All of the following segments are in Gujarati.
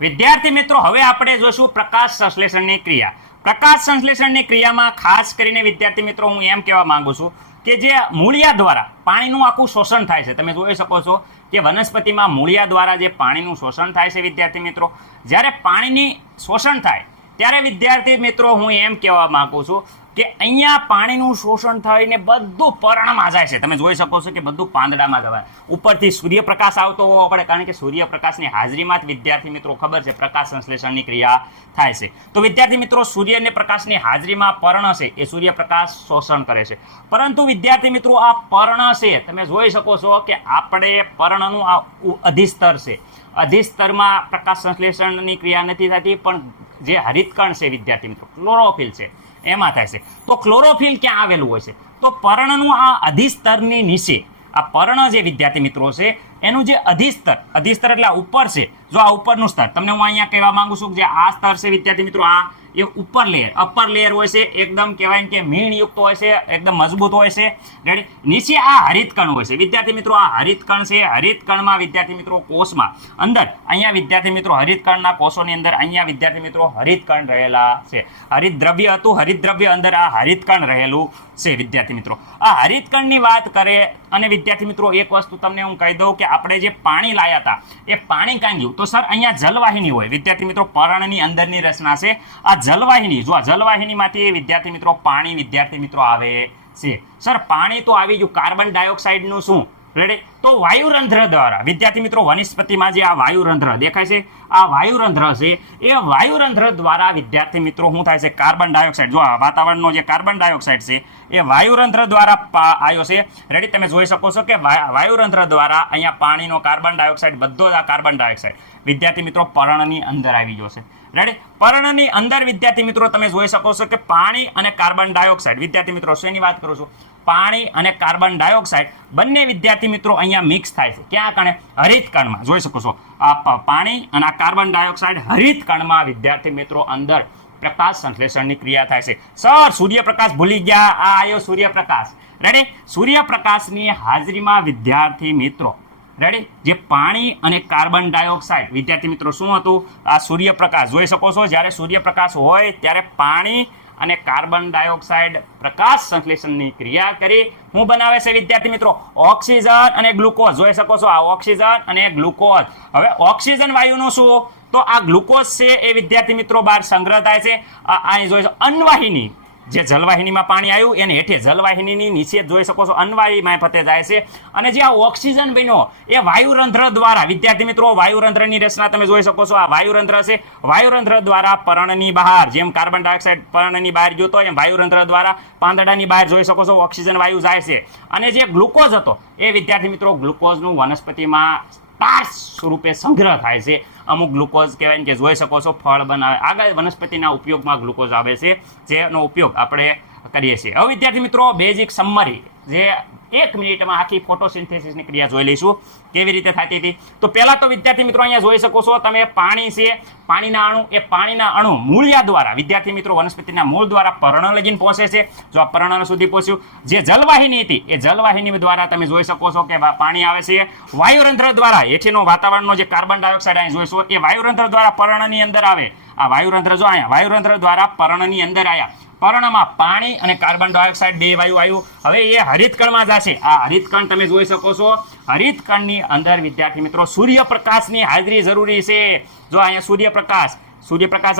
વિદ્યાર્થી મિત્રો હવે આપણે જોઈશું પ્રકાશ સંશ્લેષણની ક્રિયા. પ્રકાશ સંશ્લેષણની ક્રિયામાં ખાસ કરીને વિદ્યાર્થી મિત્રો હું એમ કહેવા માંગુ છું કે જે મૂળિયા દ્વારા પાણીનું આખું શોષણ થાય છે. તમે જોઈ શકો છો કે વનસ્પતિમાં મૂળિયા દ્વારા જે પાણીનું શોષણ થાય છે વિદ્યાર્થી મિત્રો, જ્યારે પાણીની શોષણ થાય ત્યારે વિદ્યાર્થી મિત્રો હું એમ કહેવા માંગુ છું કે અહીંયા પાણીનું શોષણ થઈને બધું પર્ણમાં જાય છે. તમે જોઈ શકો છો કે બધું પાંદડામાં જવાય. ઉપરથી સૂર્યપ્રકાશ આવતો હોવો પડે, કારણ કે સૂર્યપ્રકાશની હાજરીમાં જ વિદ્યાર્થી મિત્રો ખબર છે પ્રકાશ સંશ્લેષણની ક્રિયા થાય છે. તો વિદ્યાર્થી મિત્રો સૂર્યને પ્રકાશની હાજરીમાં પર્ણ છે એ સૂર્યપ્રકાશ શોષણ કરે છે. પરંતુ વિદ્યાર્થી મિત્રો આ પર્ણ છે તમે જોઈ શકો છો કે આપણે પર્ણનું આ અધિસ્તર છે. અધિસ્તરમાં પ્રકાશ સંશ્લેષણની ક્રિયા નથી થતી, પણ જે હરિતકણ છે વિદ્યાર્થી મિત્રો ક્લોરોફિલ છે એમાં થાય છે. તો ક્લોરોફિલ ક્યાં આવેલું હોય છે? તો પર્ણનું આ અધિસ્તરની નીચે આ પર્ણ જે વિદ્યાર્થી મિત્રો છે એનું જે અધિસ્તર એટલે આ ઉપર છે. જો આ ઉપરનું સ્તર તમને હું અહીંયા કહેવા માંગુ છું કે જે આ સ્તર છે વિદ્યાર્થી મિત્રો આ એ ઉપર લેયર અપર લેયર હોય છે, એકદમ કહેવાય કે મીણયુક્ત હોય છે, એકદમ મજબૂત હોય છે. રેડી. નીચે આ હરિતકણ હોય છે વિદ્યાર્થી મિત્રો. આ હરિતકણ છે. હરિતકણમાં વિદ્યાર્થી મિત્રો કોષમાં અંદર અહીંયા વિદ્યાર્થી મિત્રો હરિતકણના કોષોની અંદર અહીંયા વિદ્યાર્થી મિત્રો હરિતકણ રહેલા છે. હરિતદ્રવ્ય હતું, હરિતદ્રવ્ય અંદર આ હરિતકણ રહેલું છે વિદ્યાર્થી મિત્રો. આ હરિતકણની વાત કરે અને વિદ્યાર્થી મિત્રો એક વસ્તુ તમને હું કહી દઉં કે આપણે જે પાણી લાયા હતા એ પાણી ક્યાં ગયું? તો સર અહીંયા જલવાહિની હોય વિદ્યાર્થી મિત્રો. પર્ણની અંદરની રચના છે આ જલવાહિની. જો આ જલવાહિનીમાંથી વિદ્યાર્થી મિત્રો પાણી વિદ્યાર્થી મિત્રો આવે છે. સર પાણી તો આવી ગયું. કાર્બન ડાયોક્સાઇડનું શું? રેડી. તો વાયુરંધ્ર દ્વારા વિદ્યાર્થી મિત્રો વનસ્પતિમાં જે આ વાયુરંધ્ર દેખાય છે આ વાયુરંધ્ર છે એ વાયુરંધ્ર દ્વારા વિદ્યાર્થી મિત્રો શું થાય છે? Carbon dioxide. જો આ વાતાવરણનો જે કાર્બન ડાયોક્સાઇડ છે એ વાયુરંધ્ર દ્વારા આવ્યો છે. રેડી. તમે જોઈ શકો છો કે વાયુરંધ્ર દ્વારા અહીંયા પાણીનો કાર્બન ડાયોક્સાઇડ બધો જ આ કાર્બન ડાયોક્સાઇડ વિદ્યાર્થી મિત્રો પર્ણની અંદર આવી ગયો છે. રેડી. પર્ણની અંદર વિદ્યાર્થી મિત્રો તમે જોઈ શકો છો કે પાણી અને કાર્બન ડાયોક્સાઇડ વિદ્યાર્થી મિત્રો શેની વાત કરું છું? પાણી અને કાર્બન ડાયોક્સાઇડ બંને વિદ્યાર્થી મિત્રો અહીંયા મિક્સ થાય છે. ક્યાં કણે? હરિતકણમાં. જોઈ શકો છો આ પાણી અને આ કાર્બન ડાયોક્સાઇડ હરિતકણમાં વિદ્યાર્થી મિત્રો અંદર પ્રકાશ સંશ્લેષણની ક્રિયા થાય છે. સર સૂર્યપ્રકાશ ભૂલી ગયા. આ આવ્યો સૂર્યપ્રકાશ. રેડી. સૂર્યપ્રકાશની હાજરીમાં વિદ્યાર્થી મિત્રો રેડી જે પાણી અને કાર્બન ડાયોક્સાઇડ વિદ્યાર્થી મિત્રો શું હતું? આ સૂર્યપ્રકાશ. જોઈ શકો છો જ્યારે સૂર્યપ્રકાશ હોય ત્યારે પાણી અને કાર્બન ડાયોક્સાઇડ પ્રકાશ સંશ્લેષણની ક્રિયા કરી શું બનાવે છે વિદ્યાર્થી મિત્રો? ઓક્સિજન અને ગ્લુકોઝ. જોઈ શકો છો આ ઓક્સિજન અને ગ્લુકોઝ. હવે ઓક્સિજન વાયુનું શું? તો આ ગ્લુકોઝ છે એ વિદ્યાર્થી મિત્રો બહાર સંગ્રહ થાય છે. અહીં જોઈ અન્નવાહિની જે જલવાહિનીમાં પાણી આવ્યું એને હેઠે જલવાહિનીની નીચે જોઈ શકો છો અન્નવાહી મારફતે જાય છે. અને જે આ ઓક્સિજન બન્યો એ વાયુરંધ્ર દ્વારા વિદ્યાર્થી મિત્રો વાયુરંધ્રની રચના તમે જોઈ શકો છો. આ વાયુરંધ્ર છે. વાયુરંધ્ર દ્વારા પર્ણની બહાર જેમ કાર્બન ડાયોક્સાઇડ પર્ણની બહાર ગયો હતો એમ વાયુરંધ્ર દ્વારા પાંદડાની બહાર જોઈ શકો છો ઓક્સિજન વાયુ જાય છે. અને જે ગ્લુકોઝ હતો એ વિદ્યાર્થી મિત્રો ગ્લુકોઝનું વનસ્પતિમાં સ્ટાર્ચ સ્વરૂપે સંગ્રહ થાય છે. અમુક ગ્લુકોઝ કહેવાય કે જોઈ શકો છો ફળ બનાવે આગળ વનસ્પતિના ઉપયોગમાં ગ્લુકોઝ આવે છે જેનો ઉપયોગ આપણે કરીએ છીએ. હવે વિદ્યાર્થી મિત્રો બેઝિક સમરી જે 1 મિનિટમાં આખી ફોટોસિન્થેસિસની ક્રિયા જોઈ લઈશું કેવી રીતે થતી હતી. તો પહેલા તો વિદ્યાર્થી મિત્રો અહીંયા જોઈ શકો છો તમે પાણી છે. પાણીના અણુ એ પાણીના અણુ મૂળિયા દ્વારા વિદ્યાર્થી મિત્રો વનસ્પતિના મૂળ દ્વારા પર્ણ લગીને પહોંચે છે. જો આ પર્ણ સુધી પહોંચ્યું જે જલવાહિની હતી એ જલવાહિની દ્વારા તમે જોઈ શકો છો કે પાણી આવે છે. વાયુરંધ્ર દ્વારા હેઠેનો વાતાવરણનો જે કાર્બન ડાયોક્સાઇડ અહીં જોઈશો એ વાયુરંધ્ર દ્વારા પર્ણની અંદર આવે. આ વાયુરંધ્ર જો અહીંયા વાયુરંધ્ર દ્વારા પર્ણની અંદર આવ્યા. પર્ણમાં પાણી અને કાર્બન ડાયોક્સાઇડ બે વાયુ આવ્યું. હવે એ હરિતકણમાં જશે. આ હરિતકણ તમે જોઈ શકો છો. હરિતકણની અંદર વિદ્યાર્થી મિત્રો સૂર્યપ્રકાશની હાજરી જરૂરી છે. જો અહીંયા સૂર્યપ્રકાશ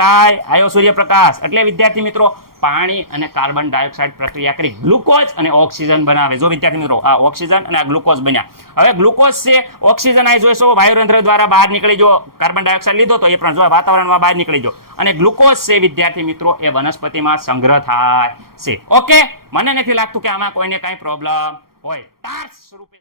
આવ્યો સૂર્યપ્રકાશ એટલે વિદ્યાર્થી મિત્રો પાણી અને કાર્બન ડાયોક્સાઇડ પ્રક્રિયા કરી ગ્લુકોઝ અને ઓક્સિજન બનાવે. જો વિદ્યાર્થી મિત્રો આ ઓક્સિજન અને આ ગ્લુકોઝ બન્યા. હવે ગ્લુકોઝ છે ઓક્સિજન અહીં જોઈશો વાયુરંધ્ર દ્વારા બહાર નીકળી જો કાર્બન ડાયોક્સાઇડ લીધો તો એ પણ જો વાતાવરણમાં બહાર નીકળી જો અને ગ્લુકોઝ છે વિદ્યાર્થી મિત્રો એ વનસ્પતિમાં સંગ્રહ થાય છે. ઓકે મને નથી લાગતું કે આમાં કોઈને કાંઈ પ્રોબ્લેમ હોય. સ્ટાર્ચ સ્વરૂપે